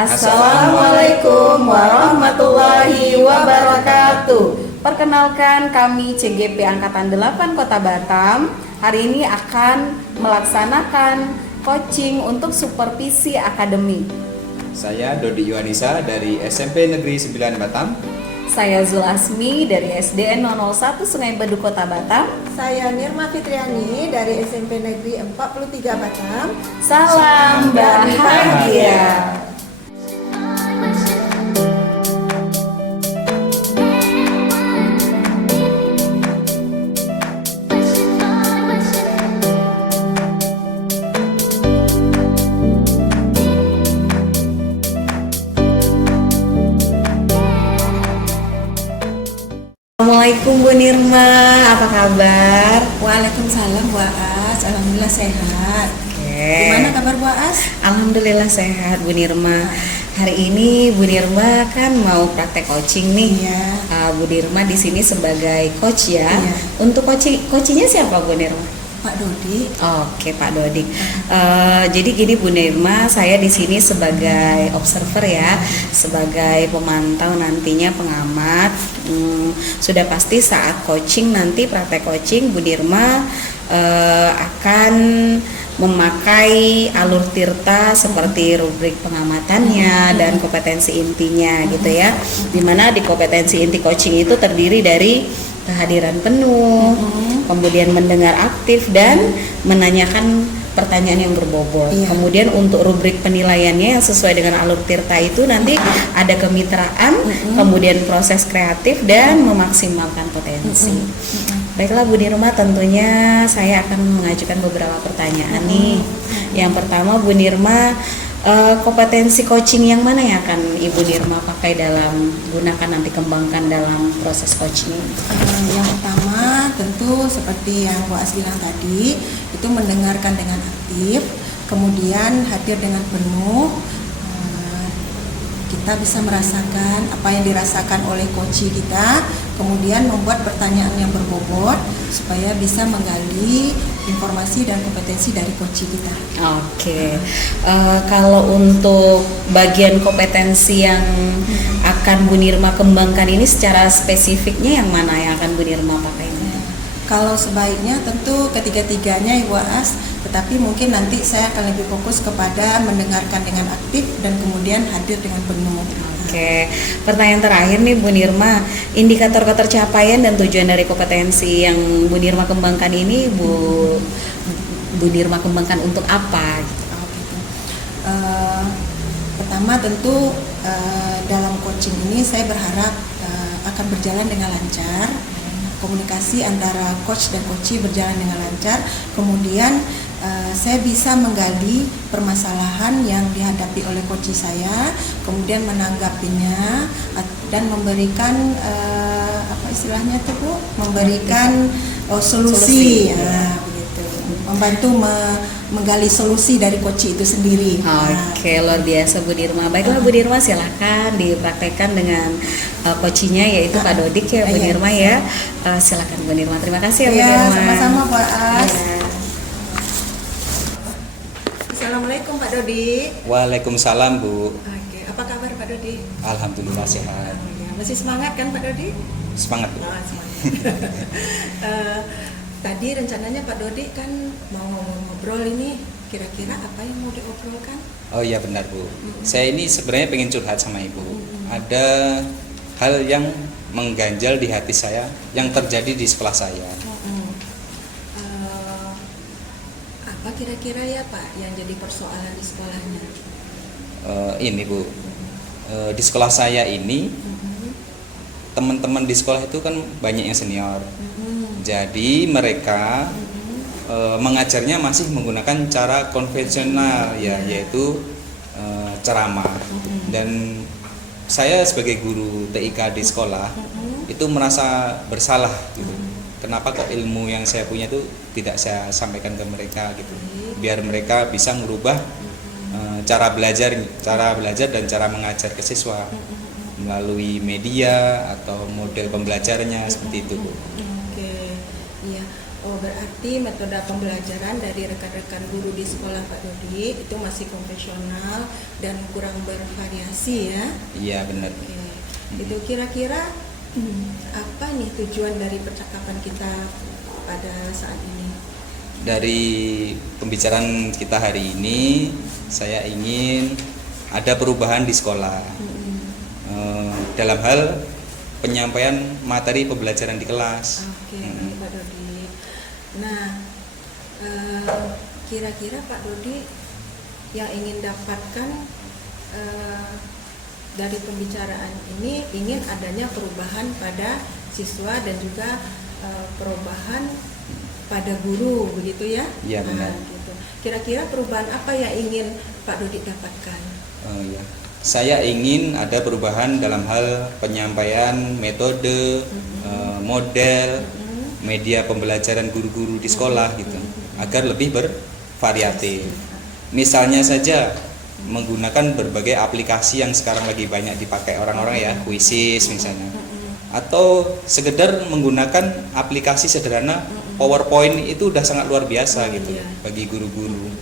Assalamualaikum warahmatullahi wabarakatuh. Perkenalkan, kami CGP Angkatan 8 Kota Batam. Hari ini akan melaksanakan coaching untuk supervisi akademik. Saya Dodi Yohanisa dari SMP Negeri 9 Batam. Saya Zulasmi dari SDN 001 Sungai Bedu Kota Batam. Saya Nirma Fitriani dari SMP Negeri 43 Batam. Salam bahagia. Assalamualaikum Bu Nirma, apa kabar? Waalaikumsalam Bu Aas, alhamdulillah sehat. Gimana kabar Bu Aas? Alhamdulillah sehat Bu Nirma. Hari ini Bu Nirma kan mau praktek coaching nih. Iya. Bu Nirma di sini sebagai coach ya. Iya. Untuk coachingnya siapa Bu Nirma? Pak Dodi. Oke Pak Dodi. Jadi gini Bu Nirma, saya di sini sebagai observer ya, sebagai pemantau nantinya pengamat. Sudah pasti saat coaching nanti praktek coaching Bu Nirma akan memakai alur tirta seperti rubrik pengamatannya dan kompetensi intinya gitu ya. Dimana di kompetensi inti coaching itu terdiri dari kehadiran penuh, kemudian mendengar aktif dan menanyakan pertanyaan yang berbobot. Iya. Kemudian untuk rubrik penilaiannya yang sesuai dengan alur tirta itu nanti ada kemitraan, kemudian proses kreatif dan memaksimalkan potensi. Baiklah Bu Nirma, tentunya saya akan mengajukan beberapa pertanyaan nih. Yang pertama Bu Nirma, kompetensi coaching yang mana yang akan Ibu Nirma pakai dalam gunakan nanti kembangkan dalam proses coaching? Yang pertama tentu seperti yang Bu Aas bilang tadi, itu mendengarkan dengan aktif, kemudian hadir dengan penuh. Kita bisa merasakan apa yang dirasakan oleh coach kita, kemudian membuat pertanyaan yang berbobot supaya bisa menggali informasi dan kompetensi dari coach kita. Oke. Kalau untuk bagian kompetensi yang akan Bu Nirma kembangkan ini secara spesifiknya yang mana yang akan Bu Nirma pakai? Kalau sebaiknya tentu ketiga-tiganya Ibu Aas, tetapi mungkin nanti saya akan lebih fokus kepada mendengarkan dengan aktif dan kemudian hadir dengan penuh. Oke, pertanyaan terakhir nih Bu Nirma, indikator ketercapaian dan tujuan dari kompetensi yang Bu Nirma kembangkan ini Bu Nirma kembangkan untuk apa? Gitu. Pertama tentu dalam coaching ini saya berharap akan berjalan dengan lancar. Komunikasi antara coach dan coachee berjalan dengan lancar. Kemudian saya bisa menggali permasalahan yang dihadapi oleh coachee saya, kemudian menanggapinya dan memberikan apa istilahnya tuh Bu? Memberikan solusi. Ya, begitu. Membantu menggali solusi dari coachee itu sendiri. Oke, luar biasa Bu Nirma. Baiklah Bu Nirma, silakan dipraktekkan dengan coachingnya yaitu Pak Dodik ya Bu Nirma ya. Silakan Bu Nirma. Terima kasih ya Bu Nirma. Sama-sama Pak As. Ya. Assalamualaikum Pak Dodi. Waalaikumsalam Bu. Oke, apa kabar Pak Dodi? Alhamdulillah sehat. Masih semangat kan Pak Dodi? Semangat Bu. Semangat. Tadi rencananya Pak Dodi kan mau ngobrol ini, kira-kira apa yang mau diobrolkan? Oh iya benar Bu. Saya ini sebenarnya pengen curhat sama Ibu. Ada hal yang mengganjal di hati saya yang terjadi di sekolah saya. Apa kira-kira ya Pak yang jadi persoalan di sekolahnya? Ini Bu, di sekolah saya ini teman-teman di sekolah itu kan banyak yang senior. Jadi mereka mengajarnya masih menggunakan cara konvensional ya, yaitu ceramah. Dan saya sebagai guru TIK di sekolah itu merasa bersalah gitu. Kenapa kok ilmu yang saya punya itu tidak saya sampaikan ke mereka gitu. Biar mereka bisa merubah cara belajar dan cara mengajar ke siswa melalui media atau model pembelajarnya seperti itu. Oke. Iya. Oh, berarti berarti metode pembelajaran dari rekan-rekan guru di sekolah Pak Dodi itu masih konvensional dan kurang bervariasi ya. Iya benar. Oke. Itu kira-kira apa nih tujuan dari percakapan kita pada saat ini? Dari pembicaraan kita hari ini, saya ingin ada perubahan di sekolah dalam hal penyampaian materi pembelajaran di kelas. Oke, Pak Dodi. Nah, kira-kira Pak Dodi yang ingin dapatkan dari pembicaraan ini, ingin adanya perubahan pada siswa dan juga perubahan pada guru, begitu ya? Iya benar. Nah, gitu. Kira-kira perubahan apa yang ingin Pak Dodi dapatkan? Ya. Saya ingin ada perubahan dalam hal penyampaian metode, model, media pembelajaran guru-guru di sekolah gitu, agar lebih bervariatif. Misalnya saja menggunakan berbagai aplikasi yang sekarang lagi banyak dipakai orang-orang ya, Quizzes misalnya, atau sekedar menggunakan aplikasi sederhana PowerPoint itu udah sangat luar biasa gitu bagi guru-guru.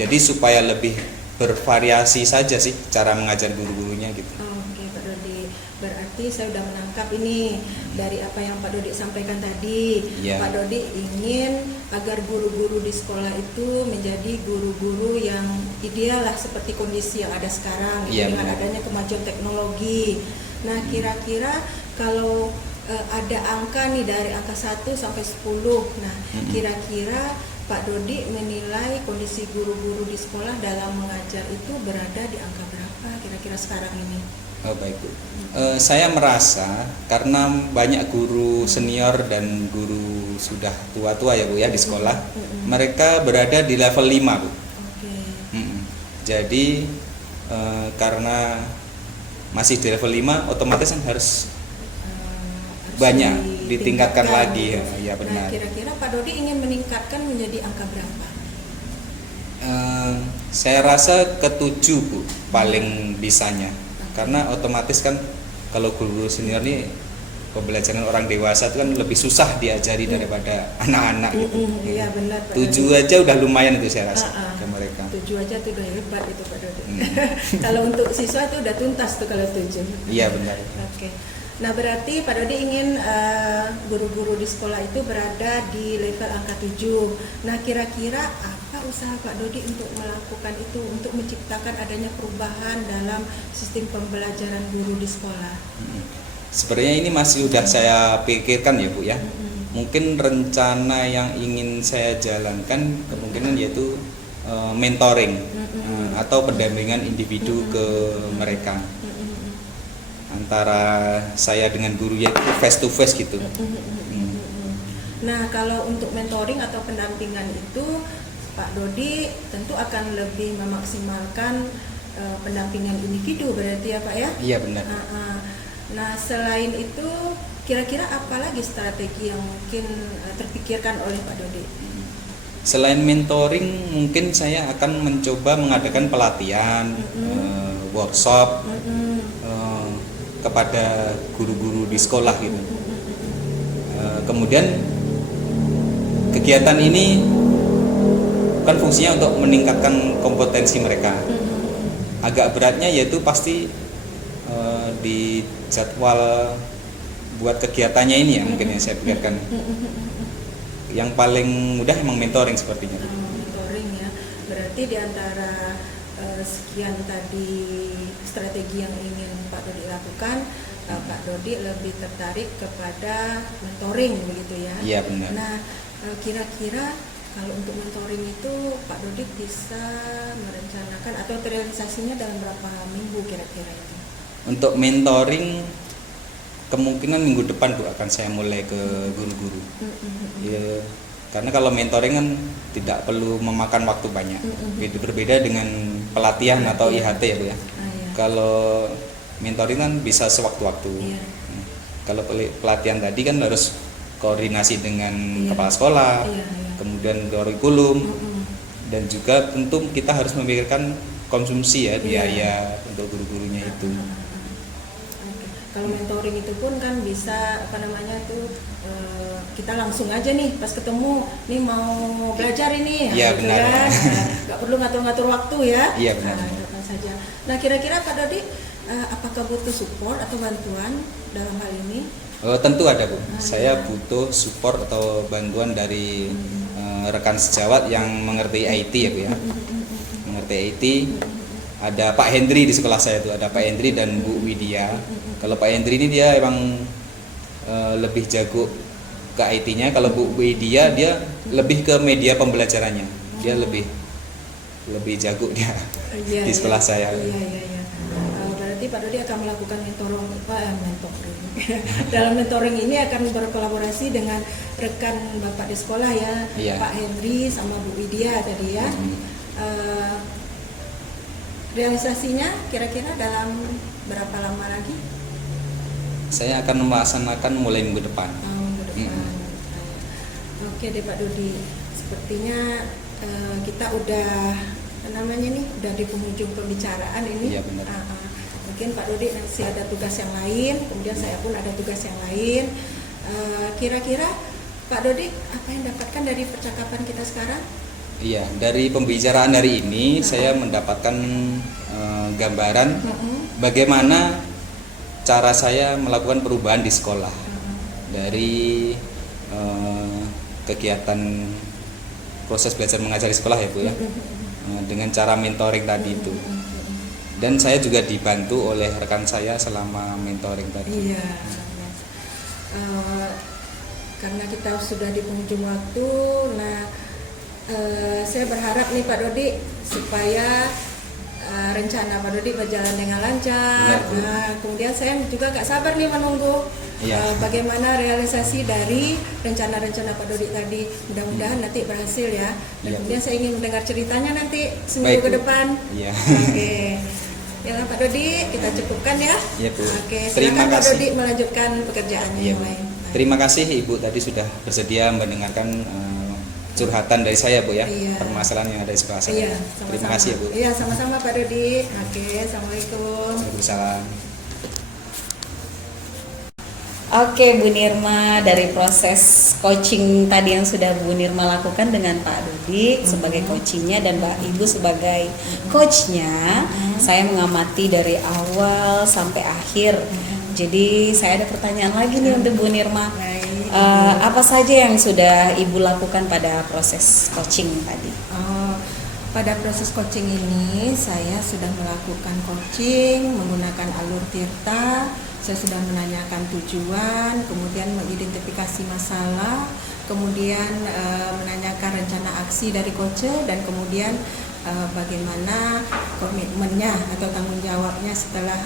Jadi supaya lebih bervariasi saja sih cara mengajar guru-gurunya gitu. Oke, Pak Dodi. Berarti saya sudah menangkap ini dari apa yang Pak Dodi sampaikan tadi. Ya. Pak Dodi ingin agar guru-guru di sekolah itu menjadi guru-guru yang ideal lah seperti kondisi yang ada sekarang Ya, dengan benar. adanya kemajuan teknologi. Nah, kira-kira kalau ada angka nih dari angka 1 sampai 10. Nah, kira-kira Pak Dodi menilai kondisi guru-guru di sekolah dalam mengajar itu berada di angka berapa kira-kira sekarang ini? Oh baik Bu. Saya merasa karena banyak guru senior dan guru sudah tua-tua ya Bu ya di sekolah, mereka berada di level 5 Bu. Oke. Jadi karena masih di level 5 otomatis kan harus banyak ditingkatkan lagi ya benar. Nah, kira-kira Pak Dodi ingin meningkatkan menjadi angka berapa? Saya rasa ke-7 Bu paling bisanya, karena otomatis kan kalau guru senior ini pembelajaran orang dewasa itu kan lebih susah diajari daripada anak-anak gitu. Iya benar Pak 7 Dodi. aja udah lumayan itu saya rasa ke mereka. 7 aja tuh udah hebat itu Pak Dodi. Kalau untuk siswa itu udah tuntas tuh kalau 7. Iya benar. Oke. Nah, berarti Pak Dodi ingin guru-guru di sekolah itu berada di level angka 7. Nah, kira-kira apa usaha Pak Dodi untuk melakukan itu, untuk menciptakan adanya perubahan dalam sistem pembelajaran guru di sekolah? Sebenarnya ini masih udah saya pikirkan ya Bu ya. Mungkin rencana yang ingin saya jalankan kemungkinan yaitu mentoring atau pendampingan individu ke mereka. Antara saya dengan guru ya face to face gitu. Nah, kalau untuk mentoring atau pendampingan itu Pak Dodi tentu akan lebih memaksimalkan pendampingan individu berarti ya Pak ya? Iya benar. Nah, selain itu kira-kira apa lagi strategi yang mungkin terpikirkan oleh Pak Dodi? Selain mentoring mungkin saya akan mencoba mengadakan pelatihan, workshop kepada guru-guru di sekolah gitu. Kemudian kegiatan ini kan fungsinya untuk meningkatkan kompetensi mereka. Agak beratnya yaitu pasti di jadwal buat kegiatannya ini ya mungkin yang saya pikirkan. Yang paling mudah emang mentoring sepertinya. Mentoring ya, berarti di antara sekian tadi strategi yang ingin Pak Dodi lakukan, Pak Dodi lebih tertarik kepada mentoring begitu ya? Iya benar. Nah, kira-kira kalau untuk mentoring itu Pak Dodi bisa merencanakan atau terrealisasinya dalam berapa minggu kira-kira itu? Untuk mentoring kemungkinan minggu depan Bu akan saya mulai ke guru-guru. Ya, karena kalau mentoring kan tidak perlu memakan waktu banyak. Itu berbeda dengan pelatihan atau IHT ya Bu ya. Kalau mentoring kan bisa sewaktu-waktu. Kalau pelatihan tadi kan harus koordinasi dengan kepala sekolah, kemudian kurikulum, dan juga tentu kita harus memikirkan konsumsi ya, biaya untuk guru-gurunya itu. Kalau mentoring itu pun kan bisa apa namanya tuh kita langsung aja nih pas ketemu nih mau belajar ini, Iya, gitu benar. kan. Nggak perlu ngatur-ngatur waktu ya. Iya, benar. Datang saja. Nah kira-kira Pak Dodi apakah butuh support atau bantuan dalam hal ini? Tentu ada Bu. Saya butuh support atau bantuan dari rekan sejawat yang mengerti IT ya Bu ya. Mengerti IT. Ada Pak Hendri di sekolah saya itu, ada Pak Hendri dan Bu Widya. Kalau Pak Hendri ini dia emang lebih jago ke IT-nya. Kalau Bu Widya dia lebih ke media pembelajarannya. Dia lebih jago dia di sekolah saya. Iya. Berarti Pak Dodi akan melakukan mentoring. Dalam mentoring ini akan berkolaborasi dengan rekan Bapak di sekolah ya, Iya. Pak Hendri sama Bu Widya tadi ya. Realisasinya kira-kira dalam berapa lama lagi? Saya akan melaksanakan mulai minggu depan. Minggu depan. Oke deh Pak Dodi, sepertinya kita udah namanya nih udah di penghujung pembicaraan ini. Iya, benar. Mungkin Pak Dodi masih ada tugas yang lain, kemudian saya pun ada tugas yang lain. Kira-kira Pak Dodi apa yang dapatkan dari percakapan kita sekarang? Iya, dari pembicaraan hari ini saya mendapatkan gambaran bagaimana cara saya melakukan perubahan di sekolah dari kegiatan proses belajar mengajar di sekolah ya Bu ya, dengan cara mentoring tadi itu. Dan saya juga dibantu oleh rekan saya selama mentoring tadi. Iya. Karena kita sudah di penghujung waktu, saya berharap nih Pak Dodi supaya rencana Pak Dodi berjalan dengan lancar. Kemudian saya juga gak sabar nih menunggu bagaimana realisasi dari rencana-rencana Pak Dodi tadi. Mudah-mudahan nanti berhasil ya. Dan kemudian saya ingin mendengar ceritanya nanti seminggu ke depan. Iya. Oke. Ya Pak Dodi, kita cukupkan ya. Iya Bu. Oke, Terima silakan Pak kasih. Dodi melanjutkan pekerjaannya Iya, yang Bu. lain. Terima kasih Ibu tadi sudah bersedia mendengarkan curhatan dari saya Bu ya, Iya. permasalahan yang ada di sekolah saya. Iya, sama-sama. Terima kasih ya Bu. Iya, sama-sama Pak Dodi. Oke, assalamualaikum. Waalaikumsalam. Oke Bu Nirma, dari proses coaching tadi yang sudah Bu Nirma lakukan dengan Pak Dodi sebagai coachingnya dan Mbak Ibu sebagai coachnya, saya mengamati dari awal sampai akhir. Jadi saya ada pertanyaan lagi nih untuk Bu Nirma. Apa saja yang sudah Ibu lakukan pada proses coaching tadi? Pada proses coaching ini saya sudah melakukan coaching menggunakan alur Tirta. Saya sudah menanyakan tujuan, kemudian mengidentifikasi masalah, kemudian menanyakan rencana aksi dari coach, dan kemudian bagaimana komitmennya atau tanggung jawabnya setelah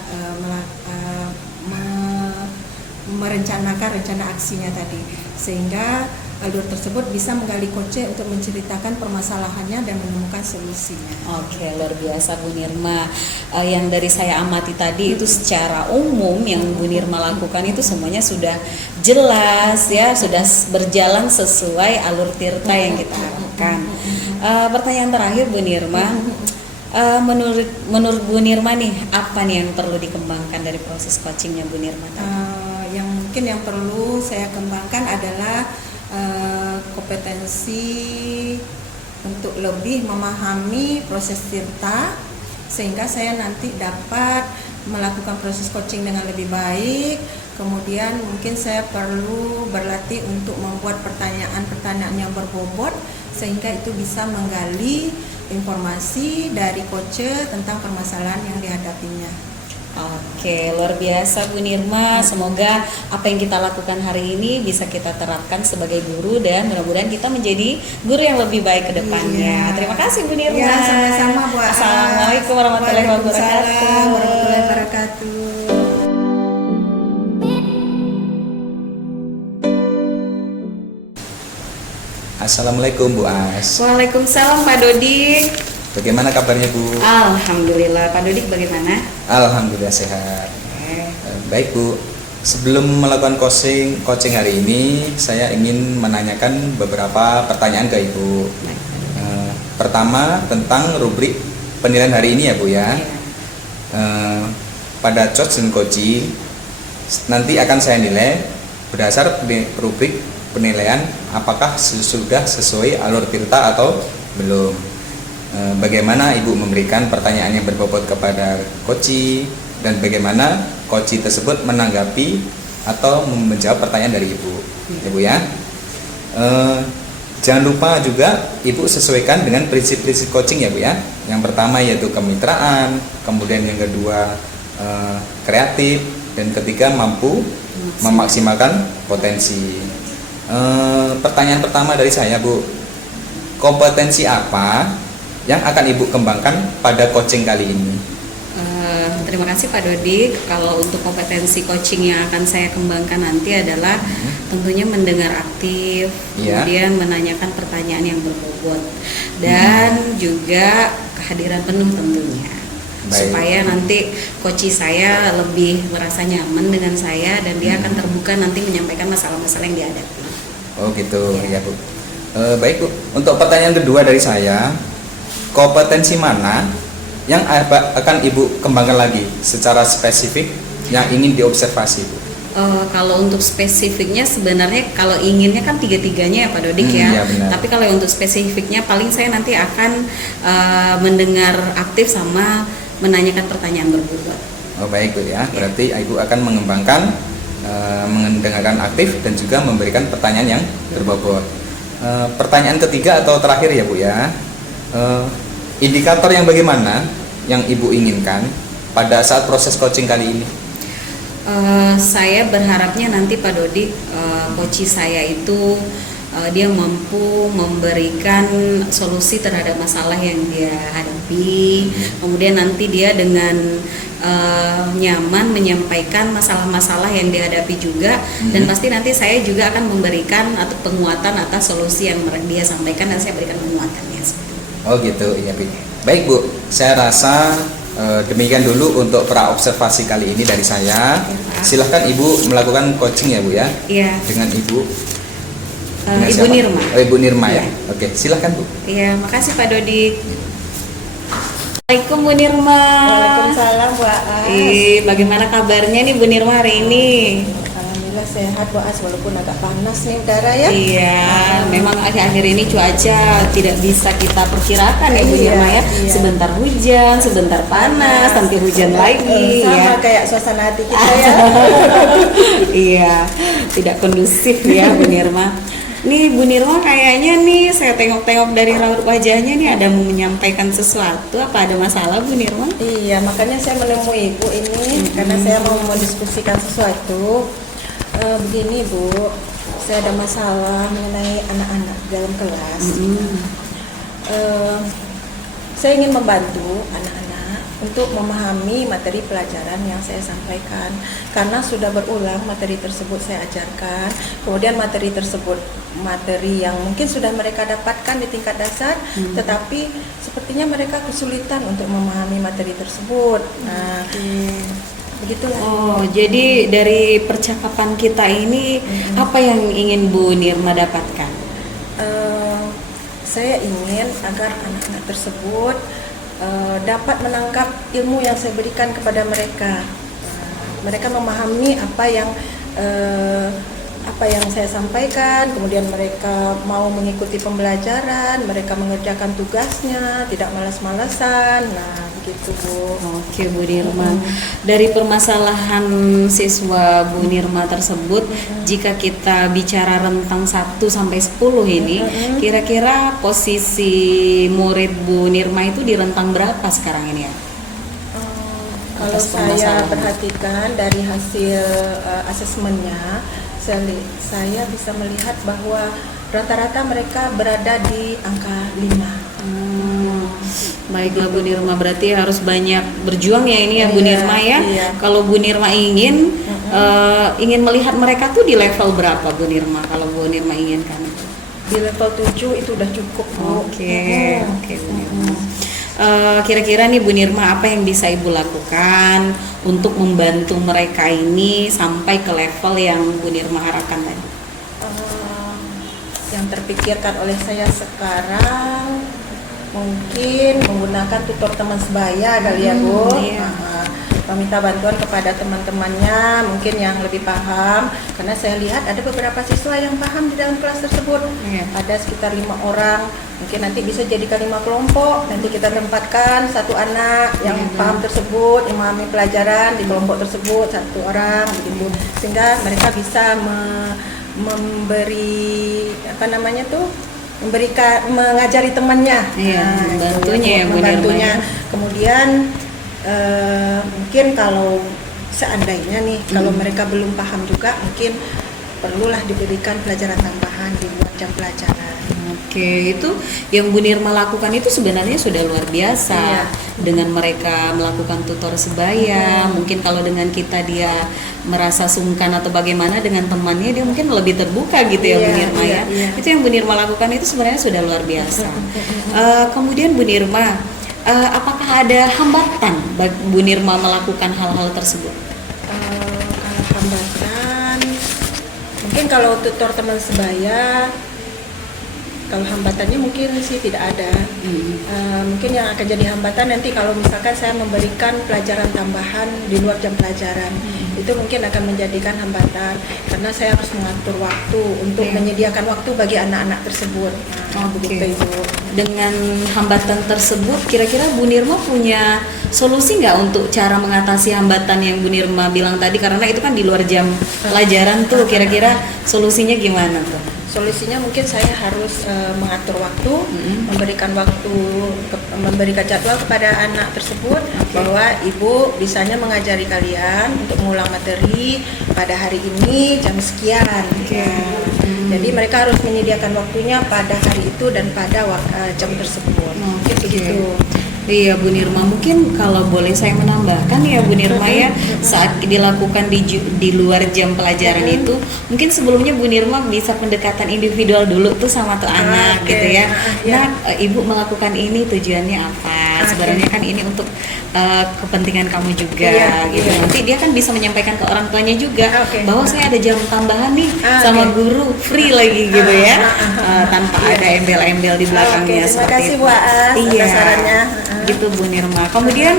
merencanakan rencana aksinya tadi, sehingga alur tersebut bisa menggali coach untuk menceritakan permasalahannya dan menemukan solusinya. Oke, luar biasa Bu Nirma. Yang dari saya amati tadi itu secara umum yang Bu Nirma lakukan itu semuanya sudah jelas ya, sudah berjalan sesuai alur Tirta yang kita harapkan. Pertanyaan terakhir Bu Nirma, menurut Bu Nirma nih, apa nih yang perlu dikembangkan dari proses coachingnya Bu Nirma tadi? Yang mungkin yang perlu saya kembangkan adalah kompetensi untuk lebih memahami proses Tirta, sehingga saya nanti dapat melakukan proses coaching dengan lebih baik. Kemudian mungkin saya perlu berlatih untuk membuat pertanyaan-pertanyaan yang berbobot, sehingga itu bisa menggali informasi dari coach tentang permasalahan yang dihadapinya. Oke, luar biasa Bu Nirma. Semoga apa yang kita lakukan hari ini bisa kita terapkan sebagai guru dan mudah-mudahan kita menjadi guru yang lebih baik ke depannya. Terima kasih Bu Nirma. Ya, sama-sama Bu. Assalamualaikum warahmatullahi wabarakatuh. Warahmatullahi wabarakatuh. Assalamualaikum Bu As. Waalaikumsalam Pak Dodi. Bagaimana kabarnya Bu? Alhamdulillah. Pak Dodi bagaimana? Alhamdulillah sehat. Baik Bu, sebelum melakukan coaching hari ini, saya ingin menanyakan beberapa pertanyaan ke Ibu. Pertama tentang rubrik penilaian hari ini ya Bu ya. Pada coach dan coaching, nanti akan saya nilai berdasar rubrik penilaian apakah sudah sesuai alur Tirta atau belum. Bagaimana Ibu memberikan pertanyaan yang berbobot kepada Koci dan bagaimana Koci tersebut menanggapi atau menjawab pertanyaan dari Ibu. Ibu ya. Jangan lupa juga Ibu sesuaikan dengan prinsip-prinsip coaching ya Bu ya. Yang pertama yaitu kemitraan, kemudian yang kedua kreatif, dan ketiga mampu memaksimalkan potensi. Pertanyaan pertama dari saya Bu, kompetensi apa yang akan Ibu kembangkan pada coaching kali ini? Terima kasih Pak Dodi. Kalau untuk kompetensi coaching yang akan saya kembangkan nanti adalah tentunya mendengar aktif, kemudian menanyakan pertanyaan yang berbobot, dan juga kehadiran penuh tentunya. Baik. Supaya nanti coach saya lebih merasa nyaman dengan saya dan dia akan terbuka nanti menyampaikan masalah-masalah yang dihadapi. Oh gitu ya Bu. Baik Bu, untuk pertanyaan kedua dari saya, kompetensi mana yang akan Ibu kembangkan lagi secara spesifik yang ingin diobservasi Bu? Kalau untuk spesifiknya sebenarnya kalau inginnya kan tiga-tiganya ya Pak Dodik ya. Tapi kalau untuk spesifiknya paling saya nanti akan mendengar aktif sama menanyakan pertanyaan berbobot. Oh baik Bu ya, berarti Ibu akan mengembangkan mendengarkan aktif dan juga memberikan pertanyaan yang berbobot. Pertanyaan ketiga atau terakhir ya Bu ya, indikator yang bagaimana yang Ibu inginkan pada saat proses coaching kali ini? Saya berharapnya nanti Pak Dodi, coach saya itu dia mampu memberikan solusi terhadap masalah yang dia hadapi. Kemudian nanti dia dengan nyaman menyampaikan masalah-masalah yang dihadapi juga, dan pasti nanti saya juga akan memberikan atau penguatan atas solusi yang dia sampaikan dan saya berikan penguatannya. Oh gitu, iya Bu. Baik Bu, saya rasa demikian dulu untuk praobservasi kali ini dari saya. Silahkan Ibu melakukan coaching ya Bu ya. Iya. Dengan Ibu. Ibu Nirma. Oh, Ibu Nirma ya. Oke, silahkan Bu. Iya, makasih Pak Dodi. Assalamualaikum Bu Nirma. Waalaikumsalam Bu Aas. Bagaimana kabarnya nih Bu Nirma hari ini? Alhamdulillah sehat Bu Aas, walaupun agak panas nih udara ya. Iya, memang akhir-akhir ini cuaca tidak bisa kita perkirakan ya Bu Nirma ya. Sebentar hujan, sebentar panas, nanti hujan lagi sama ya. kayak suasana hati kita ya. Iya, tidak kondusif ya Bu Nirma. Nih Bu Nirma kayaknya nih saya tengok-tengok dari raut wajahnya nih ada mau menyampaikan sesuatu, apa ada masalah Bu Nirma? Iya, makanya saya menemui Ibu ini karena saya mau mendiskusikan sesuatu. Begini Bu, saya ada masalah mengenai anak-anak dalam kelas. Saya ingin membantu anak-anak untuk memahami materi pelajaran yang saya sampaikan, karena sudah berulang materi tersebut saya ajarkan. Kemudian materi tersebut materi yang mungkin sudah mereka dapatkan di tingkat dasar, tetapi sepertinya mereka kesulitan untuk memahami materi tersebut. Nah, begitulah. Oh, jadi dari percakapan kita ini apa yang ingin Bu Nirma dapatkan? Saya ingin agar anak-anak tersebut dapat menangkap ilmu yang saya berikan kepada mereka. Mereka memahami apa yang saya sampaikan, kemudian mereka mau mengikuti pembelajaran, mereka mengerjakan tugasnya, tidak malas-malasan. Nah, begitu Bu. Oke Bu Nirma, dari permasalahan siswa Bu Nirma tersebut, jika kita bicara rentang 1 sampai 10 ini, kira-kira posisi murid Bu Nirma itu di rentang berapa sekarang ini ya? Kalau saya perhatikan dari hasil asesmennya, saya bisa melihat bahwa rata-rata mereka berada di angka 5. Baiklah Bu Nirma, berarti harus banyak berjuang ya ini ya Bu Nirma ya. Iya. Kalau Bu Nirma ingin melihat mereka tuh di level berapa Bu Nirma, kalau Bu Nirma inginkan? Di level 7 itu udah cukup Bu. Oke Bu Nirma. Kira-kira nih Bu Nirma, apa yang bisa Ibu lakukan untuk membantu mereka ini sampai ke level yang Bu Nirma harapkan tadi? Yang terpikirkan oleh saya sekarang mungkin menggunakan tutor teman sebaya kali ya Bu. Iya. meminta bantuan kepada teman-temannya mungkin yang lebih paham, karena saya lihat ada beberapa siswa yang paham di dalam kelas tersebut. Ada sekitar 5 orang, mungkin nanti bisa jadikan 5 kelompok, nanti kita tempatkan satu anak yang paham tersebut, yang memahami pelajaran di kelompok tersebut, satu orang begitu, sehingga mereka bisa memberi mengajari temannya, membantunya. Kemudian mungkin kalau seandainya nih, kalau mereka belum paham juga, mungkin perlulah diberikan pelajaran tambahan di luar jam pelajaran. Oke, itu yang Bu Nirma lakukan itu sebenarnya sudah luar biasa. Dengan mereka melakukan tutor sebaya, mungkin kalau dengan kita dia merasa sungkan atau bagaimana, dengan temannya dia mungkin lebih terbuka gitu ya, Bu Nirma ya. Itu yang Bu Nirma lakukan itu sebenarnya sudah luar biasa. Kemudian Bu Nirma, apakah ada hambatan Bu Nirma melakukan hal-hal tersebut? Hambatan, mungkin kalau tutor teman sebaya, kalau hambatannya mungkin sih tidak ada. Mungkin yang akan jadi hambatan nanti kalau misalkan saya memberikan pelajaran tambahan di luar jam pelajaran, itu mungkin akan menjadikan hambatan, karena saya harus mengatur waktu untuk menyediakan waktu bagi anak-anak tersebut. Begitu Ibu. Dengan hambatan tersebut, kira-kira Bu Nirma punya solusi nggak untuk cara mengatasi hambatan yang Bu Nirma bilang tadi? Karena itu kan di luar jam pelajaran tuh, kira-kira solusinya gimana tuh? Solusinya mungkin saya harus mengatur waktu, memberikan jadwal kepada anak tersebut, bahwa ibu bisanya mengajari kalian untuk mengulang materi pada hari ini jam sekian. Jadi mereka harus menyediakan waktunya pada hari itu dan pada jam tersebut. Begitu. Iya Bu Nirma, mungkin kalau boleh saya menambahkan ya Bu Nirma ya, saat dilakukan di luar jam pelajaran itu, mungkin sebelumnya Bu Nirma bisa pendekatan individual dulu tuh sama tuh anak gitu ya. Nah, Ibu melakukan ini tujuannya apa? Sebenarnya kan ini untuk kepentingan kamu juga gitu. Nanti dia kan bisa menyampaikan ke orang tuanya juga bahwa saya ada jam tambahan nih sama guru, free lagi gitu ya, tanpa ada embel-embel di belakangnya. Terima kasih Bu Aas atas sarannya. Gitu Bu Nirma. Kemudian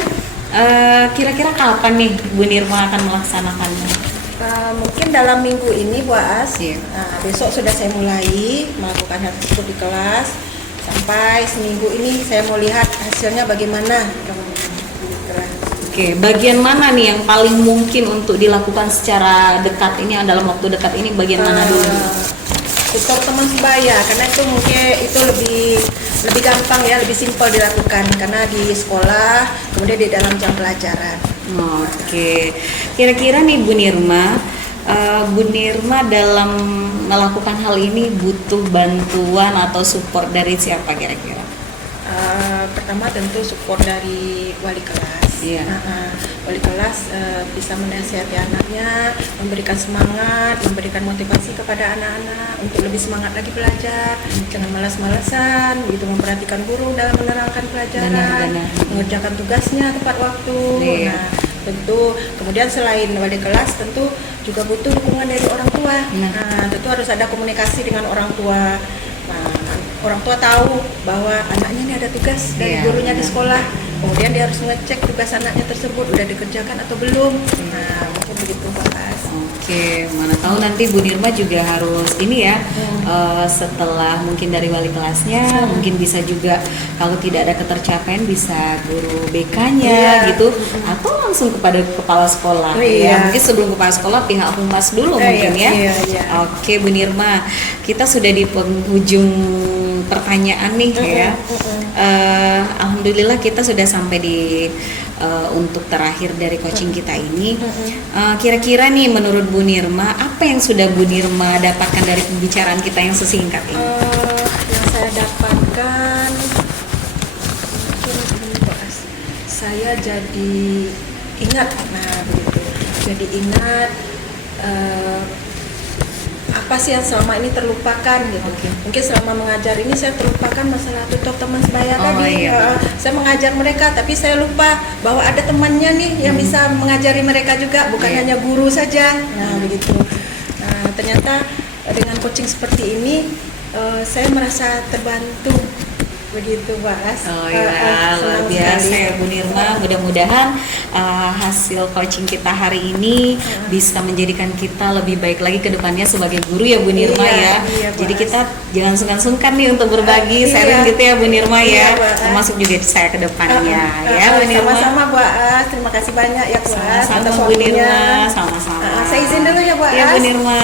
kira-kira kapan nih Bu Nirma akan melaksanakannya? Mungkin dalam minggu ini Bu Aas. Besok sudah saya mulai melakukan hal tersebut di kelas. Sampai seminggu ini saya mau lihat hasilnya bagaimana. Oke, bagian mana nih yang paling mungkin untuk dilakukan secara dekat ini, dalam waktu dekat ini bagian mana dulu? Tutor teman sebaya, karena itu mungkin itu lebih gampang ya, lebih simpel dilakukan karena di sekolah, kemudian di dalam jam pelajaran. Oke, kira-kira nih Bu Nirma dalam melakukan hal ini butuh bantuan atau support dari siapa kira-kira? Pertama tentu support dari wali kelas. Wali kelas bisa menasihati anaknya, memberikan semangat, memberikan motivasi kepada anak-anak untuk lebih semangat lagi belajar, jangan malas-malasan, begitu, memperhatikan guru dalam menerangkan pelajaran, mengerjakan tugasnya tepat waktu. Tentu kemudian selain wali kelas tentu juga butuh dukungan dari orang tua. Tentu harus ada komunikasi dengan orang tua. Orang tua tahu bahwa anaknya ini ada tugas dari gurunya di sekolah, kemudian dia harus ngecek tugas anaknya tersebut udah dikerjakan atau belum. Mungkin begitu Pak As. Oke, mana tahu nanti Bu Nirma juga harus ini ya, setelah mungkin dari wali kelasnya, mungkin bisa juga kalau tidak ada ketercapaian bisa guru BK-nya gitu, atau langsung kepada kepala sekolah. Mungkin sebelum kepala sekolah pihak humas dulu mungkin ya. Oke Bu Nirma, kita sudah di penghujung pertanyaan nih ya. Alhamdulillah kita sudah sampai di untuk terakhir dari coaching kita ini. Kira-kira nih menurut Bu Nirma, apa yang sudah Bu Nirma dapatkan dari pembicaraan kita yang sesingkat ini? Yang saya dapatkan, saya jadi ingat, jadi ingat apa sih yang selama ini terlupakan gitu. Mungkin selama mengajar ini saya terlupakan masalah tutor teman sebaya tadi. Saya mengajar mereka tapi saya lupa bahwa ada temannya nih yang bisa mengajari mereka juga, bukan hanya guru saja. Begitu. Ternyata dengan coaching seperti ini saya merasa terbantu begitu Bu As. Oh iya, luar senang biasa sekali. ya Bu Nirma. Mudah-mudahan hasil coaching kita hari ini bisa menjadikan kita lebih baik lagi ke depannya sebagai guru ya Bu Nirma Iya, ya. iya, Bu Jadi As. kita jangan sungkan-sungkan nih untuk berbagi, Iya. sharing gitu ya Bu Nirma Iya, ya. Bu As. Termasuk juga saya ke depannya ya Bu Nirma. Sama-sama Bu As, terima kasih banyak ya Bu As Sama-sama atas Bu waktunya. Nirma, sama-sama. Saya izin dulu ya Bu As. Ya Bu Nirma.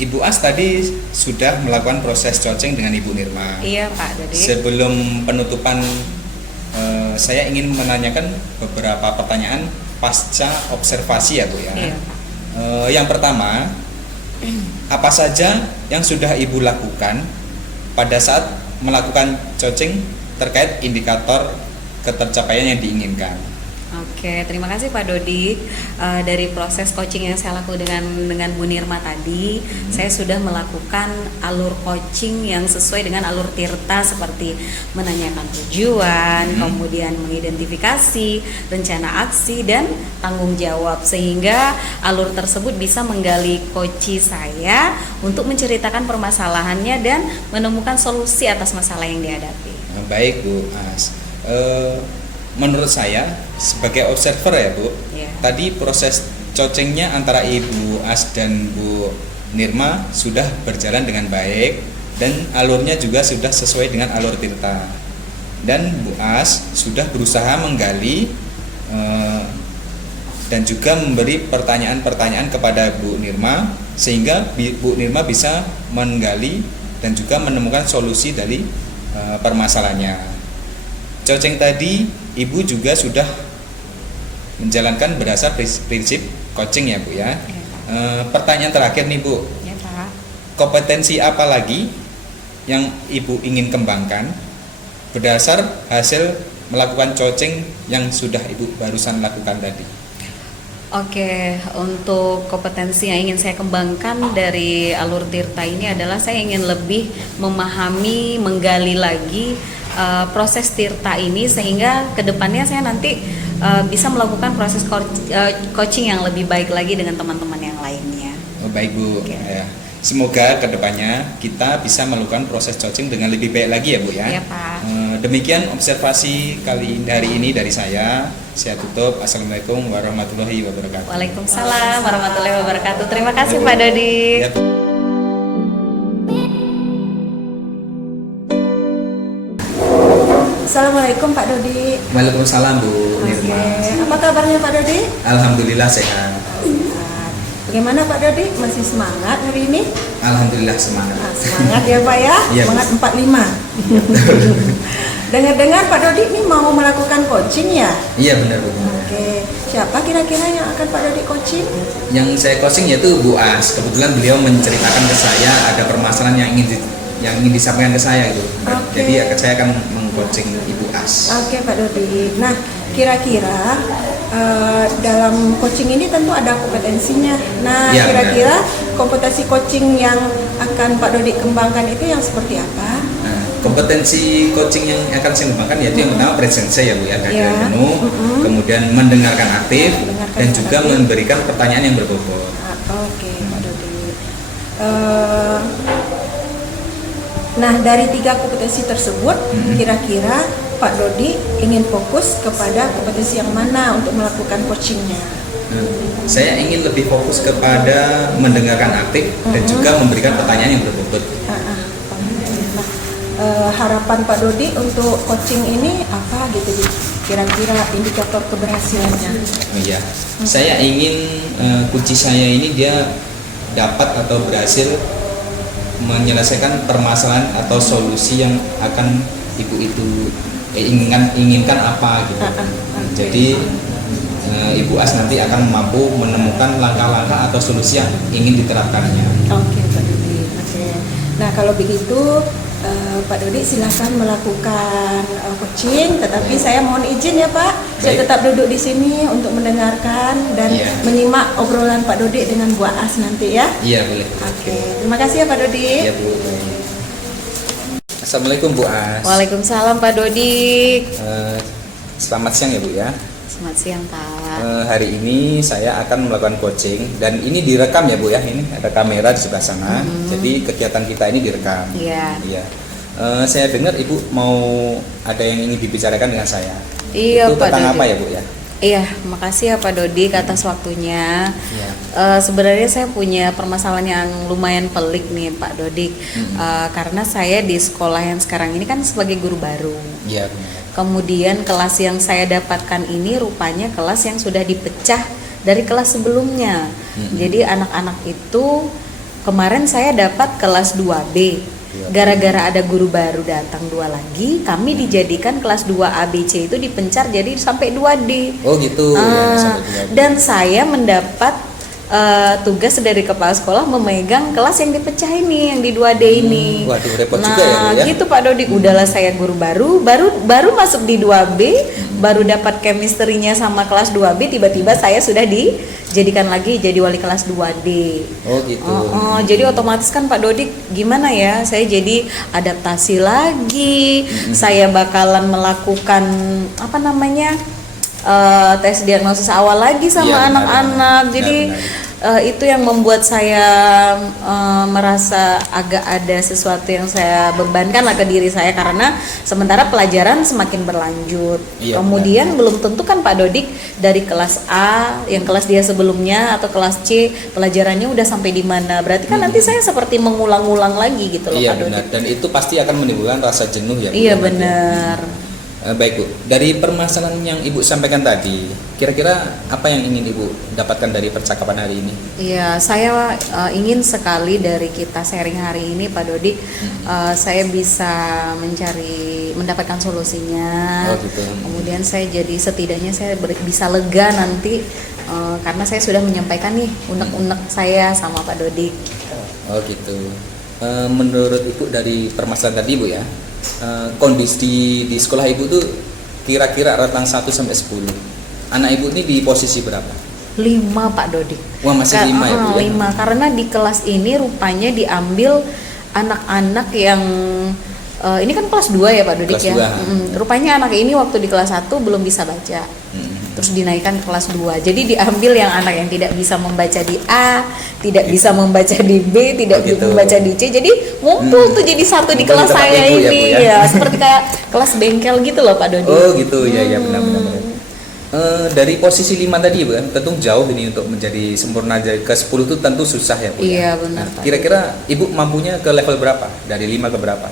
Ibu As tadi sudah melakukan proses coaching dengan Ibu Nirma. Iya Pak Dodi. Sebelum penutupan, saya ingin menanyakan beberapa pertanyaan pasca observasi ya Bu ya. Iya, Pak. Yang pertama, apa saja yang sudah Ibu lakukan pada saat melakukan coaching terkait indikator ketercapaian yang diinginkan? Oke, terima kasih Pak Dodi. Dari proses coaching yang saya lakukan dengan Bu Nirma tadi, saya sudah melakukan alur coaching yang sesuai dengan alur Tirta seperti menanyakan tujuan, kemudian mengidentifikasi rencana aksi dan tanggung jawab, sehingga alur tersebut bisa menggali coachee saya untuk menceritakan permasalahannya dan menemukan solusi atas masalah yang dihadapi. Baik Bu As. Menurut saya sebagai observer ya Bu, Ya. tadi proses coachingnya antara Ibu As dan Bu Nirma sudah berjalan dengan baik dan alurnya juga sudah sesuai dengan alur Tirta. Dan Bu As sudah berusaha menggali dan juga memberi pertanyaan-pertanyaan kepada Bu Nirma sehingga Bu Nirma bisa menggali dan juga menemukan solusi dari permasalahannya. Coaching tadi Ibu juga sudah menjalankan berdasar prinsip coaching ya Bu ya. Pertanyaan terakhir nih Bu, Ya Pak. kompetensi apa lagi yang Ibu ingin kembangkan berdasar hasil melakukan coaching yang sudah Ibu barusan lakukan tadi? Oke, untuk kompetensi yang ingin saya kembangkan dari alur Tirta ini adalah saya ingin lebih memahami, menggali lagi proses Tirta ini sehingga kedepannya saya nanti bisa melakukan proses coaching yang lebih baik lagi dengan teman-teman yang lainnya. Oh, baik Bu. Oke. Ya. Semoga kedepannya kita bisa melakukan proses coaching dengan lebih baik lagi ya Bu ya. Iya, Pak. Demikian observasi hari ini dari saya. Saya tutup. Assalamualaikum warahmatullahi wabarakatuh. Waalaikumsalam warahmatullahi wabarakatuh. Terima kasih Pak Dodi. Ya, Bu. Assalamualaikum Pak Dodi. Waalaikumsalam Bu Nirma. Apa kabarnya Pak Dodi? Alhamdulillah sehat. Sehat. Bagaimana Pak Dodi? Masih semangat hari ini? Alhamdulillah semangat. Nah, semangat ya Pak ya. Iya, Semangat Bu. 45. Dengar-dengar Pak Dodi ini mau melakukan coaching ya? Iya benar Bu. Oke. Siapa kira-kira yang akan Pak Dodi coaching? Yang saya coaching yaitu Bu As. Kebetulan beliau menceritakan ke saya ada permasalahan yang ingin disampaikan ke saya gitu. Oke. Jadi saya akan mengcoaching Ibu As. Oke Pak Dodi. Nah, kira-kira dalam coaching ini tentu ada kompetensinya. Nah, Ya, kira-kira kompetensi coaching yang akan Pak Dodi kembangkan itu yang seperti apa? Nah, kompetensi coaching yang akan saya kembangkan yaitu yang pertama presensi ya Bu ya, kehadiran Ya. penuh, kemudian mendengarkan aktif Mendengarkan dan juga aktif. memberikan pertanyaan yang berbobot. Oke Pak Dodi. Nah, dari 3 kompetensi tersebut, kira-kira Pak Dodi ingin fokus kepada kompetensi yang mana untuk melakukan coachingnya? Nah, saya ingin lebih fokus kepada mendengarkan aktif dan juga memberikan pertanyaan yang berbobot. Harapan Pak Dodi untuk coaching ini apa gitu? Kira-kira indikator keberhasilannya? Oh iya, saya ingin kunci saya ini dia dapat atau berhasil menyelesaikan permasalahan atau solusi yang akan Ibu itu inginkan apa gitu. Jadi Ibu As nanti akan mampu menemukan langkah-langkah atau solusi yang ingin diterapkannya. Oke Pak Dodi. Oke. Nah kalau begitu Pak Dodi silakan melakukan coaching, tetapi saya mohon izin ya Pak, saya Baik. tetap duduk di sini untuk mendengarkan dan Iya. menyimak obrolan Pak Dodi dengan Bu As nanti ya. Iya boleh. Oke, terima kasih ya Pak Dodi. Iya Bu. Assalamualaikum Bu As. Waalaikumsalam Pak Dodi. Selamat siang ya Bu ya. Selamat siang Pak. Hari ini saya akan melakukan coaching dan ini direkam ya Bu ya. Ini ada kamera di sebelah sana. Jadi kegiatan kita ini direkam. Iya. Iya. Saya dengar Ibu mau ada yang ingin dibicarakan dengan saya. Iya, Itu Pak tentang Dodi. apa ya Bu ya? Iya, makasih ya Pak Dodik atas waktunya. Iya. Sebenarnya saya punya permasalahan yang lumayan pelik nih Pak Dodik. Karena saya di sekolah yang sekarang ini kan sebagai guru baru. Iya benar. Kemudian kelas yang saya dapatkan ini rupanya kelas yang sudah dipecah dari kelas sebelumnya. Jadi anak-anak itu kemarin saya dapat kelas 2B. Gara-gara ada guru baru datang 2 lagi, kami dijadikan kelas 2 ABC itu dipencar jadi sampai 2D. Oh gitu. Ya, sampai 2D. Dan saya mendapat tugas dari kepala sekolah memegang kelas yang dipecah ini, yang di 2D ini. Waduh, repot juga ya, Bu, ya? Gitu Pak Dodik, udahlah saya guru baru masuk di 2B, baru dapat chemistry-nya sama kelas 2B, tiba-tiba saya sudah dijadikan lagi jadi wali kelas 2D. Oh gitu. Jadi otomatis kan Pak Dodik gimana ya, saya jadi adaptasi lagi, saya bakalan melakukan apa namanya tes diagnosis awal lagi sama Iya, benar, anak-anak. benar. Jadi itu yang membuat saya merasa agak ada sesuatu yang saya bebankan lah ke diri saya, karena sementara pelajaran semakin berlanjut. Iya, Kemudian belum tentu kan Pak Dodik dari kelas A yang kelas dia sebelumnya atau kelas C pelajarannya udah sampai di mana. Berarti kan nanti saya seperti mengulang-ulang lagi gitu loh Iya Pak benar. Dodik. Dan itu pasti akan menimbulkan rasa jenuh ya Bu. Iya ya, nanti. benar. Baik Bu, dari permasalahan yang Ibu sampaikan tadi, kira-kira apa yang ingin Ibu dapatkan dari percakapan hari ini? Iya, saya ingin sekali dari kita sharing hari ini Pak Dodik, saya bisa mendapatkan solusinya. Oh gitu. Kemudian saya jadi setidaknya saya bisa lega nanti karena saya sudah menyampaikan nih unek-unek saya sama Pak Dodik. Oh gitu. Menurut Ibu dari permasalahan tadi Bu ya, kondisi di sekolah Ibu tuh kira-kira rentang 1 sampai 10. Anak Ibu ini di posisi berapa? 5 Pak Dodik. Wah, masih 5 ya Bu ya? 5, karena di kelas ini rupanya diambil anak-anak yang ini kan kelas 2 ya Pak Dodik Kelas ya. 2. Rupanya anak ini waktu di kelas 1 belum bisa baca. Terus dinaikkan ke kelas 2. Jadi diambil yang anak yang tidak bisa membaca di A, tidak bisa membaca di B, tidak bisa membaca di C. Jadi ngumpul tuh jadi satu di Ngumpul kelas di tempat saya Ibu ya, ini Bu, ya? ya. Seperti kayak kelas bengkel gitu loh Pak Dodik. Oh gitu, ya benar. Dari posisi 5 tadi Bu kan, tentu jauh ini untuk menjadi sempurna jadi ke 10 itu tentu susah ya Bu. Iya benar Pak. Kira-kira Ibu mampunya ke level berapa? Dari 5 ke berapa?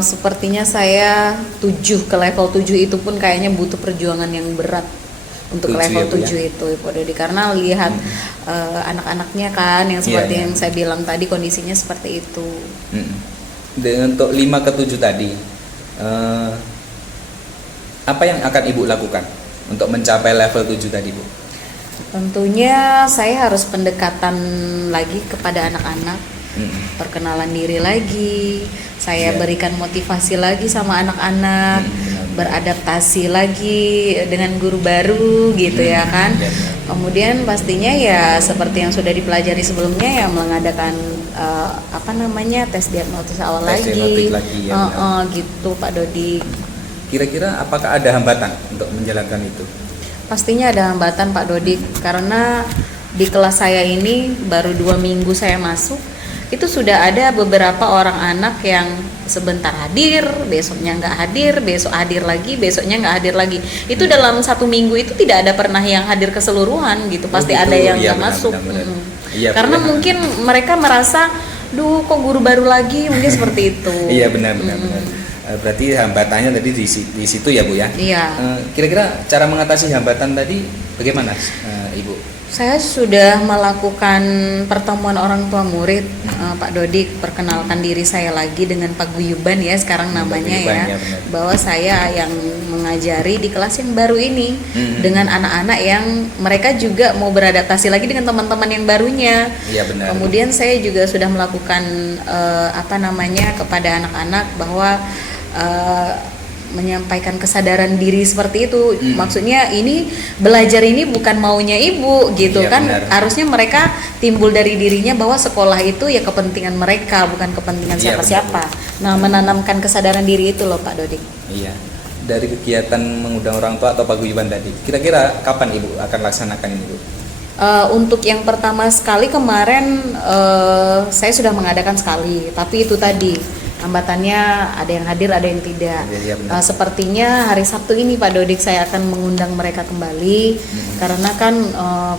Sepertinya saya 7 ke level 7 itu pun kayaknya butuh perjuangan yang berat untuk 7 level ya, Bu, 7 itu Ibu Dodi, karena lihat anak-anaknya kan yang seperti yang saya bilang tadi kondisinya seperti itu. Dan untuk 5 ke 7 tadi, apa yang akan Ibu lakukan untuk mencapai level 7 tadi Bu? Tentunya saya harus pendekatan lagi kepada anak-anak, perkenalan diri lagi, saya berikan motivasi lagi sama anak-anak, beradaptasi lagi dengan guru baru gitu ya kan. Kemudian pastinya ya seperti yang sudah dipelajari sebelumnya ya mengadakan tes diagnosis awal Tes lagi. diagnostik lagi, ya, Gitu Pak Dodi. Kira-kira apakah ada hambatan untuk menjalankan itu? Pastinya ada hambatan Pak Dodi, karena di kelas saya ini baru 2 minggu saya masuk, itu sudah ada beberapa orang anak yang sebentar hadir, besoknya nggak hadir, besok hadir lagi, besoknya nggak hadir lagi. Itu dalam 1 minggu itu tidak ada pernah yang hadir keseluruhan gitu, pasti gitu. ada yang Iya, nggak masuk. benar. Iya, Karena benar. mungkin mereka merasa, duh kok guru baru lagi, mungkin seperti itu. Iya benar. Berarti hambatannya tadi di situ ya Bu ya? Iya. Kira-kira cara mengatasi hambatan tadi bagaimana Ibu? Saya sudah melakukan pertemuan orang tua murid, Pak Dodik, perkenalkan diri saya lagi dengan Pak Guyuban ya sekarang namanya Guyuban, ya, ya, benar. bahwa saya yang mengajari di kelas yang baru ini dengan anak-anak yang mereka juga mau beradaptasi lagi dengan teman-teman yang barunya. Iya benar. Kemudian saya juga sudah melakukan kepada anak-anak bahwa menyampaikan kesadaran diri seperti itu. Maksudnya ini belajar ini bukan maunya ibu gitu Iya, kan. benar. Harusnya mereka timbul dari dirinya bahwa sekolah itu ya kepentingan mereka, bukan kepentingan Iya, siapa-siapa. Nah, menanamkan kesadaran diri itu loh Pak Dodik. Iya. Dari kegiatan mengundang orang tua atau paguyuban tadi, kira-kira kapan Ibu akan laksanakan ini Bu? Untuk yang pertama sekali kemarin saya sudah mengadakan sekali, tapi itu tadi hambatannya ada yang hadir, ada yang tidak. Iya, benar. Sepertinya hari Sabtu ini Pak Dodik saya akan mengundang mereka kembali karena kan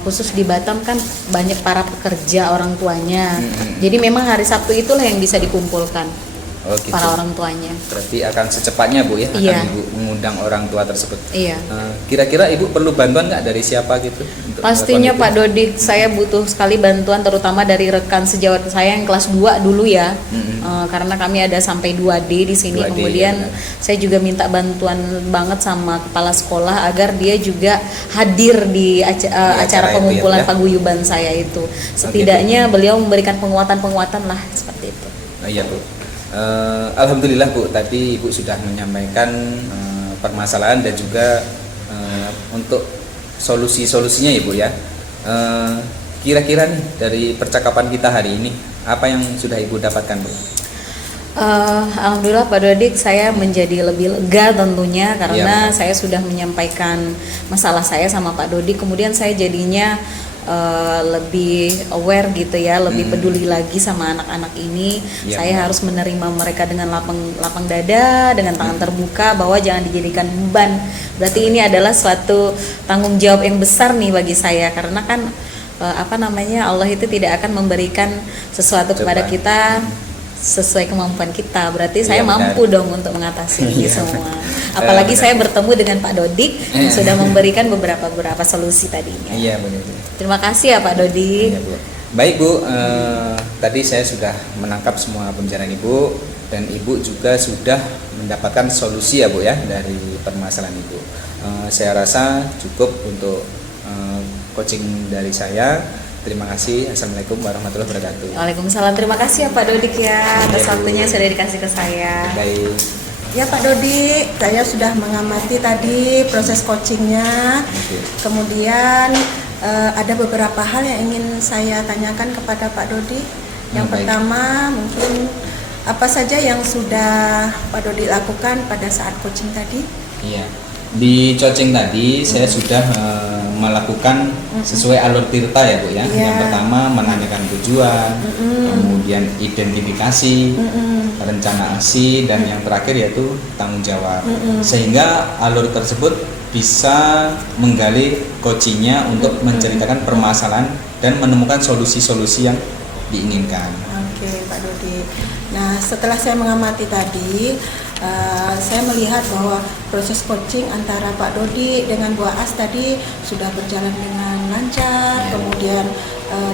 khusus di Batam kan banyak para pekerja orang tuanya. Jadi memang hari Sabtu itulah yang bisa dikumpulkan Oh, gitu. para orang tuanya. Berarti akan secepatnya Bu ya, akan Iya. Ibu mengundang orang tua tersebut. Iya. Kira-kira Ibu perlu bantuan nggak dari siapa gitu? Untuk Pastinya melakukan Pak Dodik, saya butuh sekali bantuan terutama dari rekan sejawat saya yang kelas 2 dulu ya. Karena kami ada sampai 2D di sini. 2D, Kemudian ya, saya juga minta bantuan banget sama kepala sekolah agar dia juga hadir di acara acara itu pengumpulan ya. paguyuban saya itu. Setidaknya beliau memberikan penguatan-penguatan lah seperti itu. Iya Bu. Alhamdulillah Bu, tadi Ibu sudah menyampaikan permasalahan dan juga untuk solusi-solusinya ya Bu ya. Kira-kira nih dari percakapan kita hari ini, apa yang sudah Ibu dapatkan Bu? Alhamdulillah Pak Dodik, saya menjadi lebih lega tentunya karena Iya, saya sudah menyampaikan masalah saya sama Pak Dodik. Kemudian saya jadinya lebih aware gitu ya, lebih peduli lagi sama anak-anak ini. Iya, Saya harus menerima mereka dengan lapang dada, dengan tangan terbuka, bahwa jangan dijadikan beban. Berarti ini adalah suatu tanggung jawab yang besar nih bagi saya, karena kan Allah itu tidak akan memberikan sesuatu kepada kita sesuai kemampuan kita. Berarti saya mampu dong untuk mengatasi ini semua. Apalagi saya bertemu dengan Pak Dodik yang sudah memberikan beberapa solusi tadinya. Iya benar. Terima kasih ya Pak Dodik. Iya, Bu. Baik Bu, tadi saya sudah menangkap semua pembicaraan Ibu dan Ibu juga sudah mendapatkan solusi ya Bu ya dari permasalahan Ibu. Saya rasa cukup untuk coaching dari saya. Terima kasih. Assalamualaikum warahmatullahi wabarakatuh. Waalaikumsalam. Terima kasih ya Pak Dodik ya atas waktunya sudah dikasih ke saya. Baik. Ya Pak Dodik, saya sudah mengamati tadi proses coachingnya. Kemudian ada beberapa hal yang ingin saya tanyakan kepada Pak Dodik. Yang Baik. pertama mungkin apa saja yang sudah Pak Dodik lakukan pada saat coaching tadi? Iya. Di coaching tadi saya sudah melakukan sesuai alur tirta ya Bu ya. Iya. Yang pertama menanyakan tujuan, kemudian identifikasi, rencana aksi, dan yang terakhir yaitu tanggung jawab. Sehingga alur tersebut bisa menggali coachingnya untuk menceritakan permasalahan dan menemukan solusi-solusi yang diinginkan. Oke Pak Dodik. Nah setelah saya mengamati tadi, saya melihat bahwa proses coaching antara Pak Dodik dengan Bu As tadi sudah berjalan dengan lancar, kemudian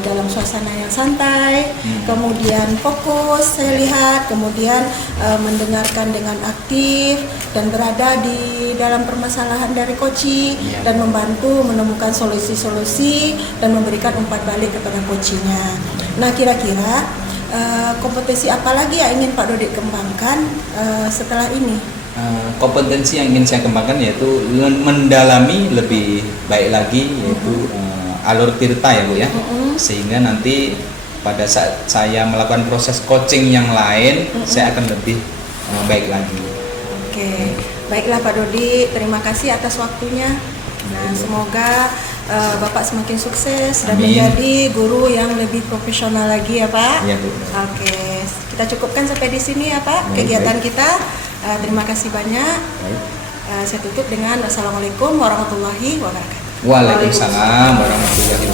dalam suasana yang santai, kemudian fokus saya lihat, kemudian mendengarkan dengan aktif dan berada di dalam permasalahan dari coaching dan membantu menemukan solusi-solusi dan memberikan umpan balik kepada coachingnya. Nah kira-kira kompetensi apa lagi yang ingin Pak Dodik kembangkan setelah ini? Kompetensi yang ingin saya kembangkan yaitu mendalami lebih baik lagi yaitu alur tirta ya Bu ya. Sehingga nanti pada saat saya melakukan proses coaching yang lain saya akan lebih baik lagi. Oke, baiklah Pak Dodik, terima kasih atas waktunya. Nah, semoga Bapak semakin sukses dan Amin. menjadi guru yang lebih profesional lagi ya Pak. Iya Bu. Oke, kita cukupkan sampai di sini ya Pak Baik, kegiatan baik. kita. Terima kasih banyak. Baik. Saya tutup dengan Assalamualaikum warahmatullahi wabarakatuh. Waalaikumsalam warahmatullahi